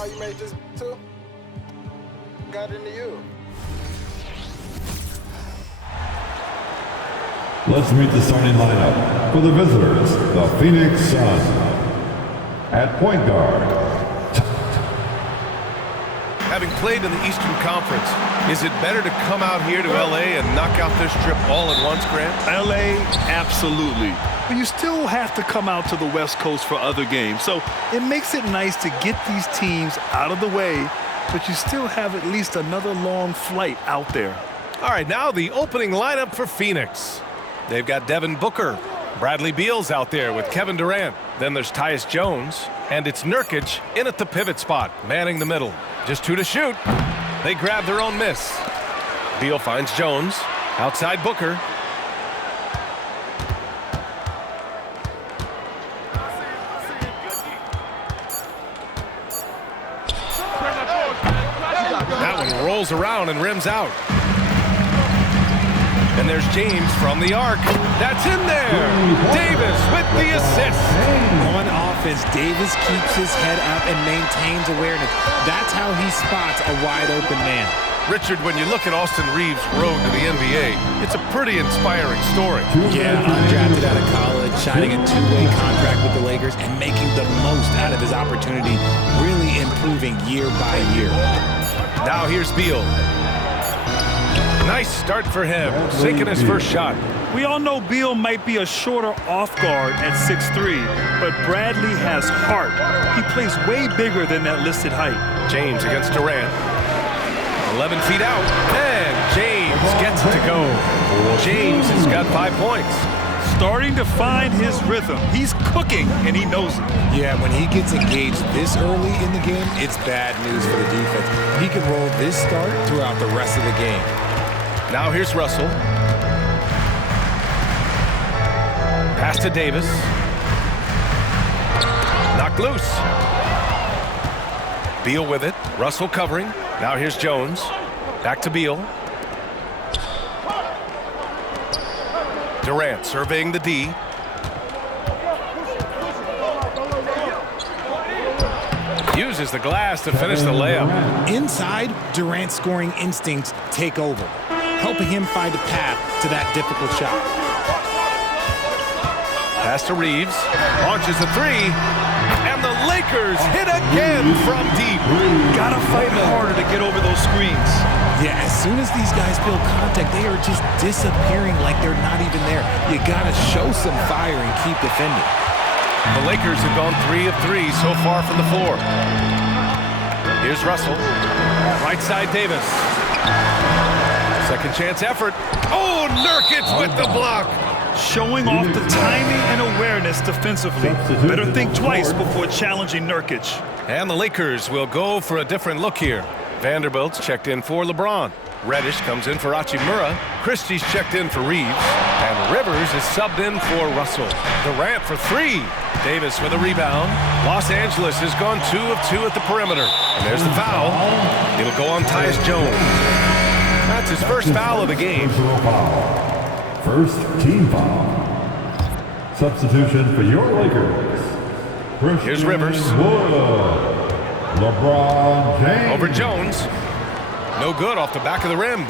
how you made this too? Got into you. Let's meet the starting lineup for the visitors, the Phoenix Suns. At point guard. Having played in the Eastern Conference, is it better to come out here to LA and knock out this trip all at once, Grant? LA, absolutely. But you still have to come out to the West Coast for other games. So it makes it nice to get these teams out of the way, but you still have at least another long flight out there. All right, now the opening lineup for Phoenix. They've got Devin Booker. Bradley Beal's out there with Kevin Durant. Then there's Tyus Jones. And it's Nurkic in at the pivot spot, manning the middle. Just 2 to shoot. They grab their own miss. Beal finds Jones. Outside Booker. That one rolls around and rims out. And there's James from the arc. That's in there. Davis with the assist. On offense, Davis keeps his head up and maintains awareness. That's how he spots a wide-open man. Richard, when you look at Austin Reeves' road to the NBA, it's a pretty inspiring story. Yeah, undrafted out of college, signing a 2-way contract with the Lakers and making the most out of his opportunity, really improving year by year. Now here's Beal. Nice start for him, sinking his first shot. We all know Beal might be a shorter off guard at 6'3", but Bradley has heart. He plays way bigger than that listed height. James against Durant. 11 feet out, and James gets it to go. James has got 5 points. Starting to find his rhythm. He's cooking, and he knows it. Yeah, when he gets engaged this early in the game, it's bad news for the defense. He can roll this start throughout the rest of the game. Now here's Russell. Pass to Davis. Knocked loose. Beal with it. Russell covering. Now here's Jones. Back to Beal. Durant surveying the D. Uses the glass to finish the layup. Inside, Durant's scoring instincts take over, helping him find a path to that difficult shot. Pass to Reeves. Launches a 3. And the Lakers hit again from deep. Gotta fight harder to get over those screens. Yeah, as soon as these guys feel contact, they are just disappearing like they're not even there. You gotta show some fire and keep defending. The Lakers have gone 3 of 3 so far from the floor. Here's Russell. Right side Davis. Second chance effort. Oh, Nurkic with the block. Showing off the timing and awareness defensively. Better think twice before challenging Nurkic. And the Lakers will go for a different look here. Vanderbilt's checked in for LeBron. Reddish comes in for Hachimura. Christie's checked in for Reeves. And Rivers is subbed in for Russell. Durant for 3. Davis with a rebound. Los Angeles has gone 2 of 2 at the perimeter. And there's the foul. It'll go on Tyus Jones. That's his first foul of the game. First team foul. Substitution for your Lakers. Here's Rivers. Wood. LeBron James. Over Jones. No good off the back of the rim.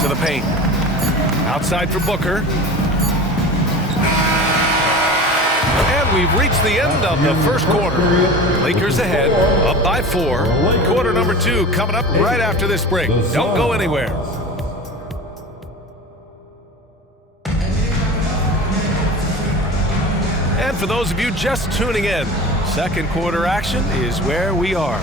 To the paint. Outside for Booker. And we've reached the end of the first quarter. Lakers ahead, up by 4. Quarter number 2 coming up right after this break. Don't go anywhere. And for those of you just tuning in, second quarter action is where we are.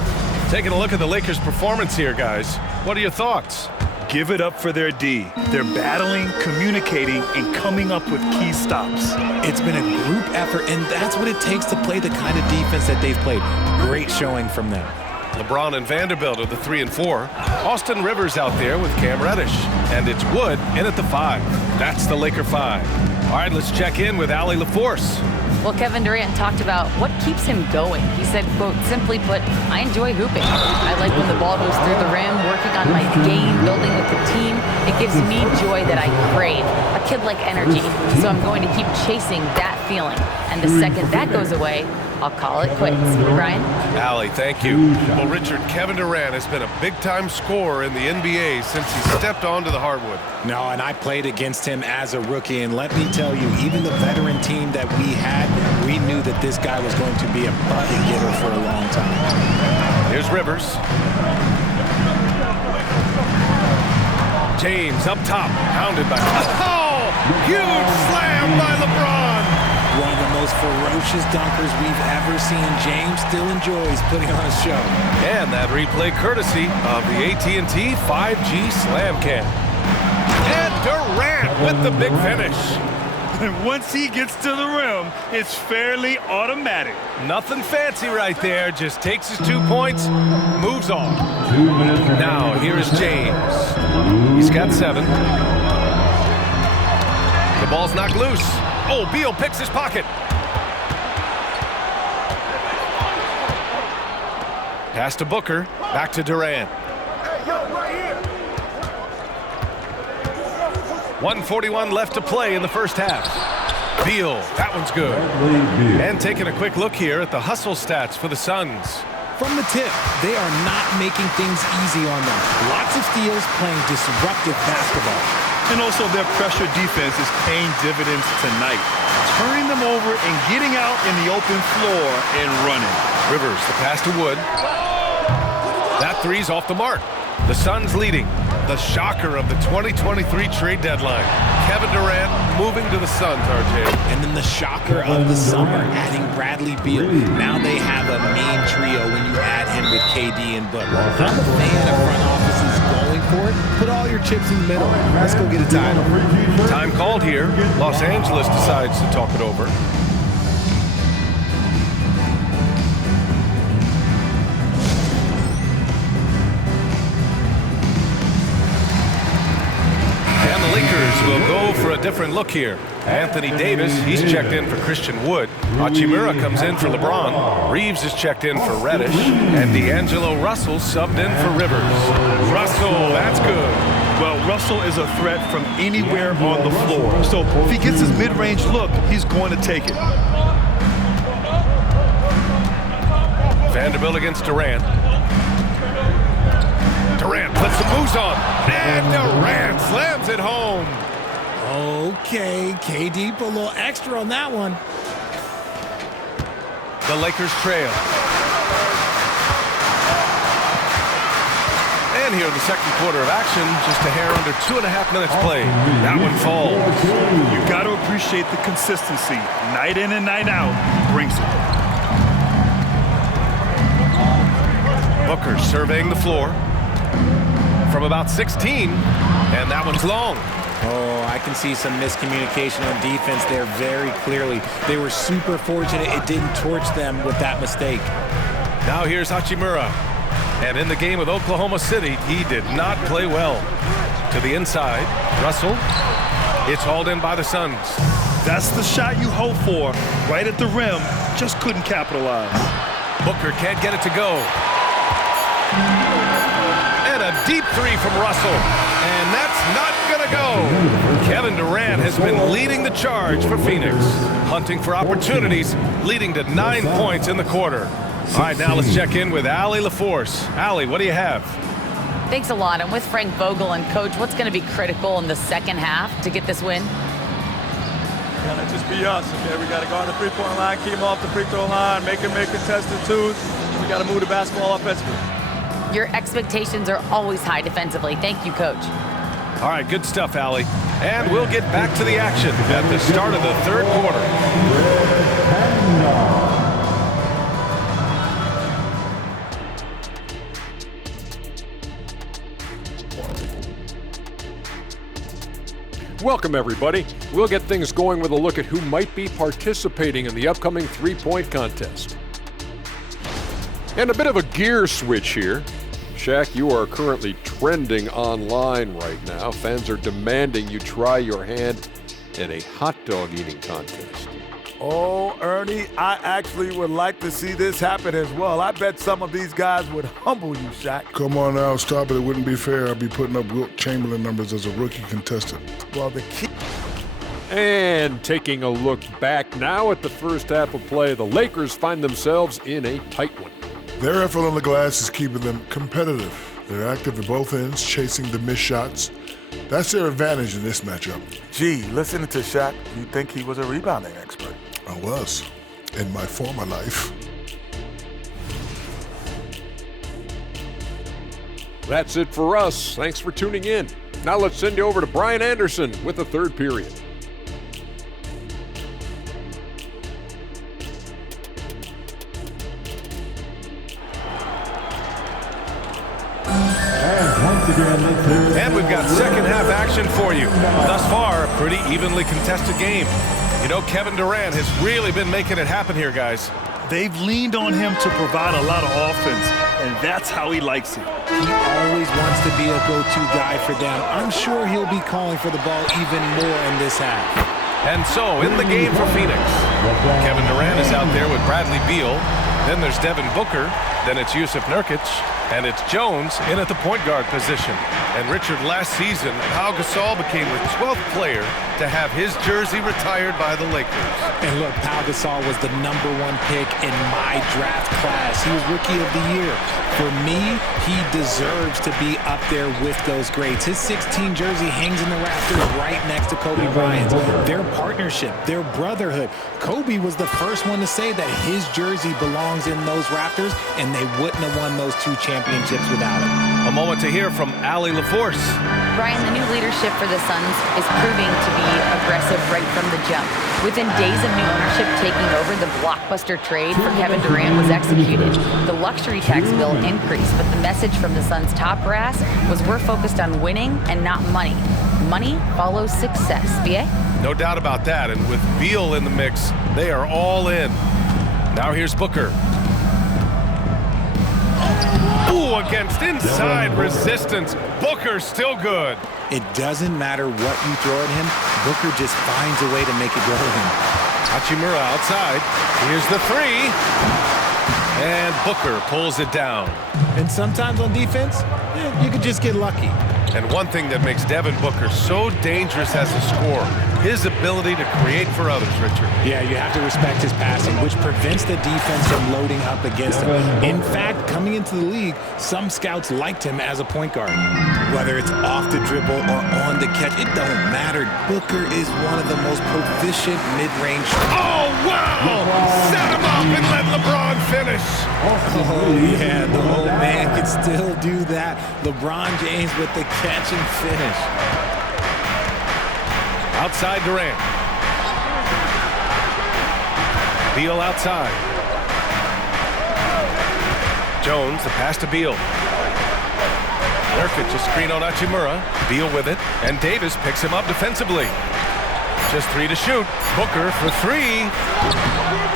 Taking a look at the Lakers' performance here, guys. What are your thoughts? Give it up for their D. They're battling, communicating, and coming up with key stops. It's been a group effort, and that's what it takes to play the kind of defense that they've played. Great showing from them. LeBron and Vanderbilt are the 3 and 4. Austin Rivers out there with Cam Reddish. And it's Wood in at the 5. That's the Laker 5. All right, let's check in with Allie LaForce. Well, Kevin Durant talked about what keeps him going. He said, quote, simply put, I enjoy hooping. I like when the ball goes through the rim, working on my game, building with the team. It gives me joy that I crave, a kid-like energy. So I'm going to keep chasing that feeling. And the second that goes away, I'll call it quits. Brian? Allie, thank you. Well, Richard, Kevin Durant has been a big-time scorer in the NBA since he stepped onto the hardwood. No, and I played against him as a rookie, and let me tell you, even the veteran team that we had, we knew that this guy was going to be a bucket getter for a long time. Here's Rivers. James up top, pounded by... Oh! Huge slam by LeBron! One of the most ferocious dunkers we've ever seen. James still enjoys putting on a show. And that replay courtesy of the AT&T 5G Slam Cam. And Durant with the big finish. And once he gets to the rim, it's fairly automatic. Nothing fancy right there. Just takes his 2 points, moves on. Now, here is James. He's got 7. The ball's knocked loose. Oh, Beal picks his pocket. Pass to Booker. Back to Durant. 1:41 left to play in the first half. Beal, that one's good. And taking a quick look here at the hustle stats for the Suns. From the tip, they are not making things easy on them. Lots of steals, playing disruptive basketball. And also their pressure defense is paying dividends tonight. Turning them over and getting out in the open floor and running. Rivers, the pass to Wood. That three's off the mark. The Suns leading. The shocker of the 2023 trade deadline. Kevin Durant moving to the Suns, RJ. And then the shocker of the summer, adding Bradley Beal. Now they have a mean trio when you add him with KD and Butler. I'm a fan of front offices going for it. Put all your chips in the middle. Let's go get a title. Time called here. Los Angeles decides to talk it over. Will go for a different look here. Anthony Davis, he's checked in for Christian Wood. Hachimura comes in for LeBron. Reeves is checked in for Reddish. And D'Angelo Russell subbed in for Rivers. Russell, that's good. Well, Russell is a threat from anywhere on the floor. So if he gets his mid-range look, he's going to take it. Vanderbilt against Durant. Durant puts some moves on. And Durant slams it home. Okay, KD put a little extra on that one. The Lakers trail. And here in the second quarter of action, just a hair under 2.5 minutes played. That one falls. You got to appreciate the consistency. Night in and night out, brings it. Booker surveying the floor from about 16, and that one's long. Oh, I can see some miscommunication on defense there very clearly. They were super fortunate it didn't torch them with that mistake. Now here's Hachimura. And in the game with Oklahoma City, he did not play well. To the inside, Russell. It's hauled in by the Suns. That's the shot you hope for. Right at the rim, just couldn't capitalize. Booker can't get it to go. And a deep three from Russell. And that's not going to go. Kevin Durant has been leading the charge for Phoenix. Hunting for opportunities, leading to 9 points in the quarter. All right, now let's check in with Allie LaForce. Allie, what do you have? Thanks a lot. I'm with Frank Vogel. And, Coach, what's going to be critical in the second half to get this win? Gotta just be us, okay? We gotta guard the three-point line, keep them off the free throw line, make them make contested twos. We gotta move the basketball offensively. Your expectations are always high defensively. Thank you, Coach. All right, good stuff, Allie. And we'll get back to the action at the start of the third quarter. Welcome, everybody. We'll get things going with a look at who might be participating in the upcoming three-point contest. And a bit of a gear switch here. Shaq, you are currently trending online right now. Fans are demanding you try your hand in a hot dog eating contest. Oh, Ernie, I actually would like to see this happen as well. I bet some of these guys would humble you, Shaq. Come on now, stop it. It wouldn't be fair. I'd be putting up Wilt Chamberlain numbers as a rookie contestant. Well, the key... And taking a look back now at the first half of play, the Lakers find themselves in a tight one. Their effort on the glass is keeping them competitive. They're active at both ends, chasing the missed shots. That's their advantage in this matchup. Gee, listening to Shaq, you'd think he was a rebounding expert. I was, in my former life. That's it for us. Thanks for tuning in. Now let's send you over to Brian Anderson with the third period. And we've got second half action for you. Thus far, a pretty evenly contested game. You know, Kevin Durant has really been making it happen here, guys. They've leaned on him to provide a lot of offense, and that's how he likes it. He always wants to be a go-to guy for them. I'm sure he'll be calling for the ball even more in this half. And so, in the game for Phoenix, Kevin Durant is out there with Bradley Beal. Then there's Devin Booker. Then it's Yusuf Nurkic. And it's Jones in at the point guard position. And Richard, last season, Pau Gasol became the 12th player to have his jersey retired by the Lakers. And look, Pau Gasol was the #1 pick in my draft class. He was Rookie of the Year. For me, he deserves to be up there with those greats. His 16 jersey hangs in the rafters right next to Kobe Bryant's. Their partnership, their brotherhood. Kobe was the first one to say that his jersey belongs in those rafters, and they wouldn't have won those 2 championships without him. A moment to hear from Allie LaForce. Brian, the new leadership for the Suns is proving to be aggressive right from the jump. Within days of new ownership taking over, the blockbuster trade for Kevin Durant was executed. The luxury tax bill increased, but the message from the Suns' top brass was we're focused on winning and not money. Money follows success. BA? No doubt about that, and with Beal in the mix, they are all in. Now here's Booker. Ooh, against inside resistance. Booker still good. It doesn't matter what you throw at him, Booker just finds a way to make it go to him. Hachimura outside. Here's the 3. And Booker pulls it down. And sometimes on defense, you could just get lucky. And one thing that makes Devin Booker so dangerous as a scorer, his ability to create for others, Richard. Yeah, you have to respect his passing, which prevents the defense from loading up against him. In fact, coming into the league, some scouts liked him as a point guard. Whether it's off the dribble or on the catch, it don't matter. Booker is one of the most proficient mid-range. Oh, wow! Set him up and let LeBron finish. Oh, yeah, the old man can still do that. LeBron James with the catch and finish. Outside Durant. Beal outside. Jones, the pass to Beal. Nurkic, a screen on Hachimura. Beal with it, and Davis picks him up defensively. Just 3 to shoot. Booker for 3.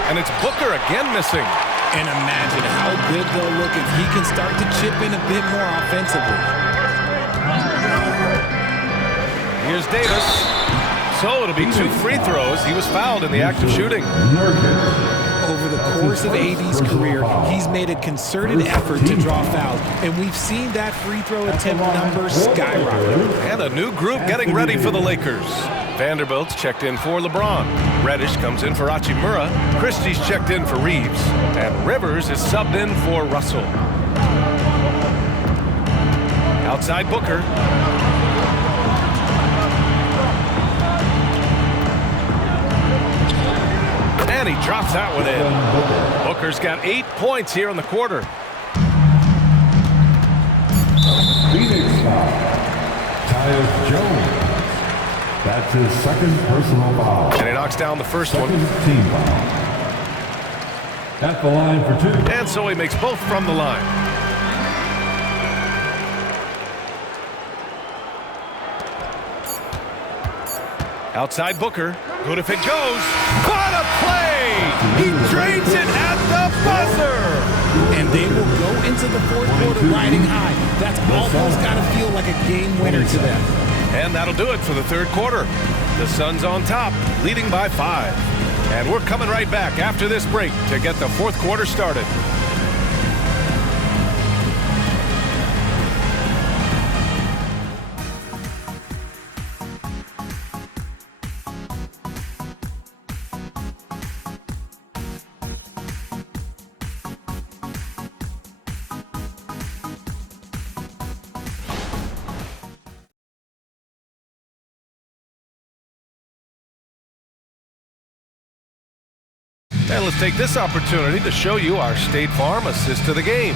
And it's Booker again missing. And imagine how good they'll look if he can start to chip in a bit more offensively. Here's Davis. So it'll be 2 free throws. He was fouled in the act of shooting. Over the course of AD's career, he's made a concerted effort to draw fouls, and we've seen that free throw attempt number skyrocket. And a new group getting ready for the Lakers. Vanderbilt's checked in for LeBron. Reddish comes in for Hachimura. Christie's checked in for Reeves. And Rivers is subbed in for Russell. Outside Booker. And he drops that one in. Booker's got 8 points here in the quarter. Phoenix foul. Tyus Jones. That's his second personal foul. And he knocks down the first one. Team foul. At the line for 2. And so he makes both from the line. Outside Booker. Good if it goes. What a play! He drains it at the buzzer! And they will go into the fourth quarter riding high. That's almost got to feel like a game winner to them. And that'll do it for the third quarter. The Suns on top, leading by 5. And we're coming right back after this break to get the fourth quarter started. And let's take this opportunity to show you our State Farm assist to the game.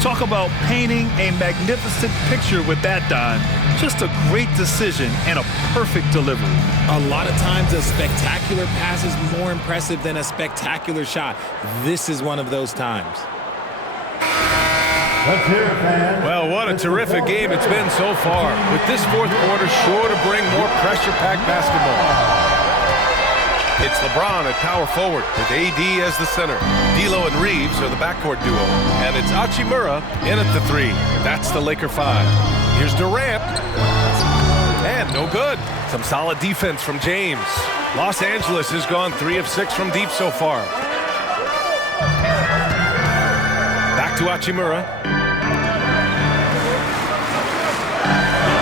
Talk about painting a magnificent picture with that, Don. Just a great decision and a perfect delivery. A lot of times a spectacular pass is more impressive than a spectacular shot. This is one of those times. Let's hear it, fans. Well, what a terrific game it's been so far, with this fourth quarter sure to bring more pressure-packed basketball. It's LeBron at power forward with AD as the center. D'Lo and Reeves are the backcourt duo. And it's Hachimura in at the 3. That's the Laker 5. Here's Durant. And no good. Some solid defense from James. Los Angeles has gone 3 of 6 from deep so far. Back to Hachimura.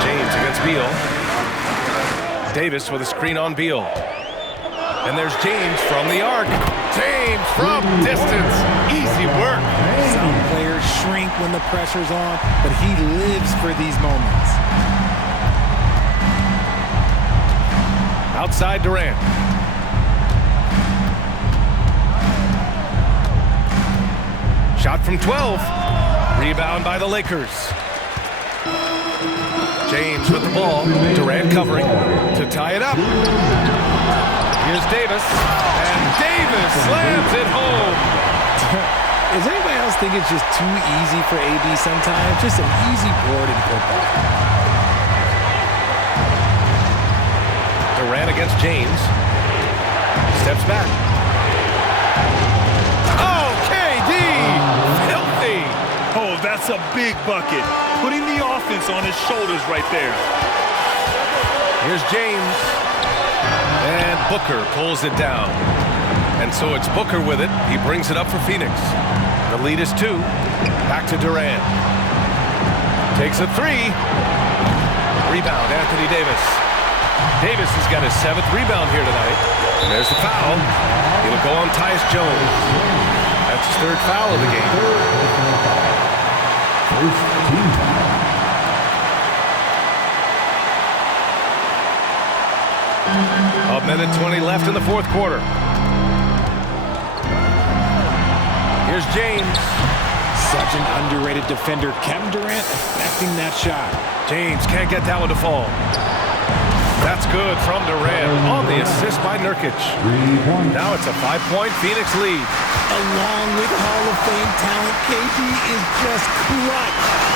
James against Beal. Davis with a screen on Beal. And there's James from the arc. James from distance. Easy work. Some players shrink when the pressure's on, but he lives for these moments. Outside Durant. Shot from 12. Rebound by the Lakers. James with the ball. Durant covering to tie it up. Here's Davis, and Davis slams it home. Does anybody else think it's just too easy for AD sometimes? Just an easy board in football. Durant against James. Steps back. Oh, KD! Filthy! Oh, that's a big bucket. Putting the offense on his shoulders right there. Here's James. And Booker pulls it down. And so it's Booker with it. He brings it up for Phoenix. The lead is 2. Back to Durant. Takes a 3. Rebound, Anthony Davis. Davis has got his 7th rebound here tonight. And there's the foul. It'll go on Tyus Jones. That's his 3rd foul of the game. First team foul. A minute 20 left in the fourth quarter. Here's James. Such an underrated defender. Kevin Durant affecting that shot. James can't get that one to fall. That's good from Durant on the assist by Nurkic. 3 points. Now it's a 5-point Phoenix lead. Along with Hall of Fame talent, KD is just clutch.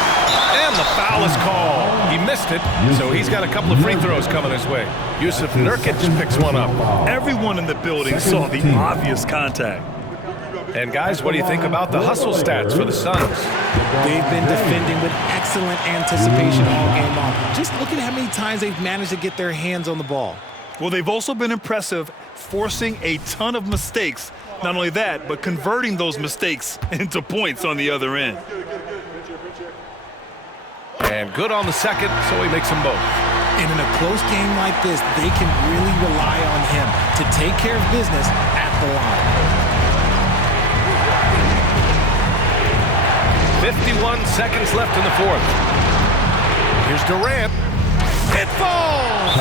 And the foul is called. He missed it, so he's got a couple of free throws coming his way. Yusuf Nurkic picks one up. Everyone in the building saw the obvious contact. And guys, what do you think about the hustle stats for the Suns? They've been defending with excellent anticipation all game long. Just look at how many times they've managed to get their hands on the ball. Well, they've also been impressive, forcing a ton of mistakes. Not only that, but converting those mistakes into points on the other end. And good on the second, so he makes them both. And in a close game like this, they can really rely on him to take care of business at the line. 51 seconds left in the fourth. Here's Durant. It falls!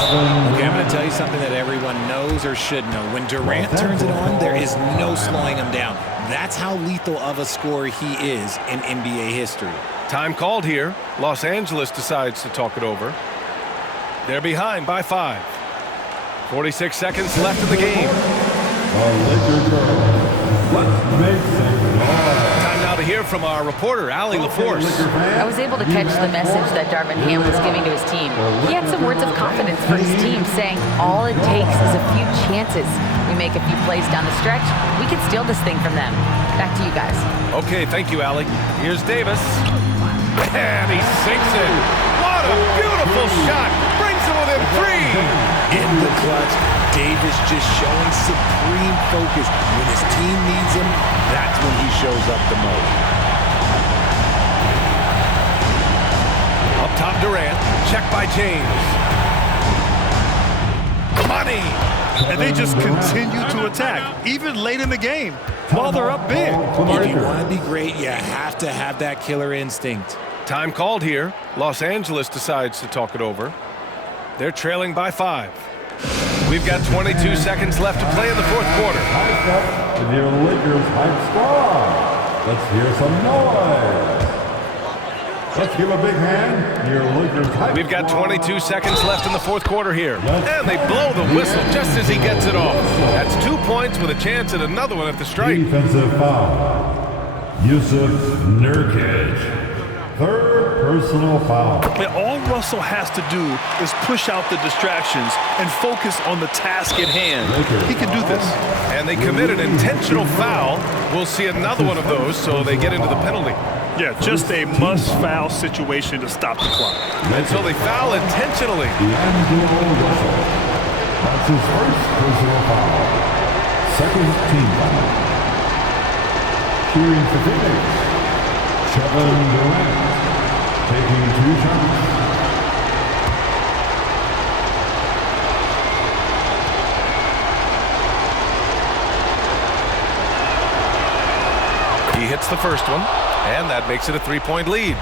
Okay, I'm going to tell you something that everyone knows or should know. When Durant turns it on, there is no slowing him down. That's how lethal of a scorer he is in NBA history. Time called here. Los Angeles decides to talk it over. They're behind by 5. 46 seconds left in the game. Time now to hear from our reporter, Allie LaForce. I was able to catch the message that Darvin Ham was giving to his team. He had some words of confidence for his team, saying all it takes is a few chances. We make a few plays down the stretch, we can steal this thing from them. Back to you guys. Okay, thank you, Allie. Here's Davis. And he sinks it. What a beautiful shot. Brings it within 3. In the clutch, Davis just showing supreme focus. When his team needs him, that's when he shows up the most. Up top, Durant. Check by James. Money. And they just continue to attack, even late in the game, while they're up big. If you want to be great, you have to have that killer instinct. Time called here. Los Angeles decides to talk it over. They're trailing by 5. We've got 22 seconds left to play in the fourth quarter. Hype up with your Lakers hype squad. Let's hear some noise. Let's give a big hand to your Lakers hype We've got squad. 22 seconds left in the fourth quarter here. And they blow the whistle just as he gets it off. That's 2 points with a chance at another one at the strike. Defensive foul. Yusuf Nurkic. Third personal foul. And all Russell has to do is push out the distractions and focus on the task at hand. He can do this. And they commit an intentional foul. We'll see another one of those, so they get into the penalty. Yeah, just a must-foul situation to stop the clock. And so they foul intentionally. D'Angelo Russell. That's his first personal foul. Second team foul. Shooting for Phoenix. Kevin Durant. Taking 2 shots. He hits the first one, and that makes it a 3-point lead.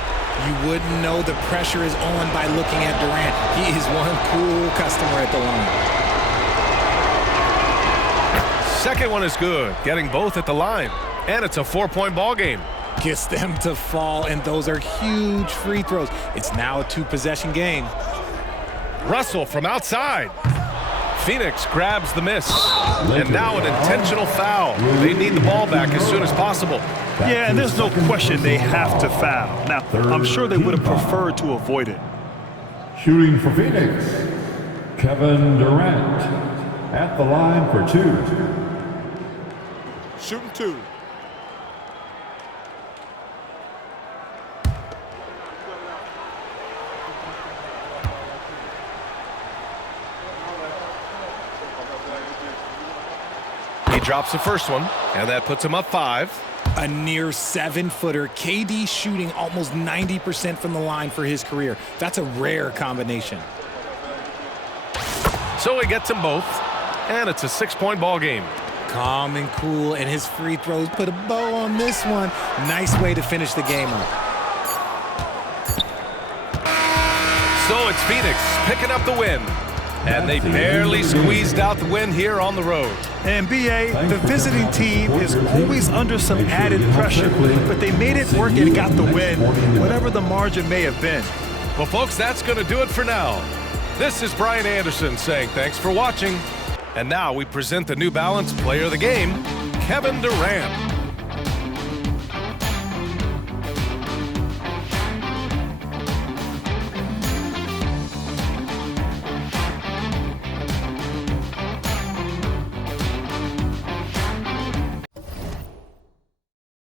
You wouldn't know the pressure is on by looking at Durant. He is one cool customer at the line. Second one is good, getting both at the line. And it's a 4-point ball game. Gets them to fall, and those are huge free throws. It's now a 2-possession game. Russell from outside. Phoenix grabs the miss. And now an intentional foul. They need the ball back as soon as possible. Yeah, and there's no question they have to foul. Now, I'm sure they would have preferred to avoid it. Shooting for Phoenix. Kevin Durant. At the line for 2. Shooting 2. He drops the first one, and that puts him up 5. A near 7-footer. KD shooting almost 90% from the line for his career. That's a rare combination. So he gets them both, and it's a 6-point ball game. Calm and cool, and his free throws put a bow on this one. Nice way to finish the game up. So it's Phoenix picking up the win. And they barely squeezed out the win here on the road. And B.A., the visiting team is always under some added pressure, but they made it work and got the win, whatever the margin may have been. Well, folks, that's going to do it for now. This is Brian Anderson saying thanks for watching. And now we present the New Balance Player of the Game, Kevin Durant.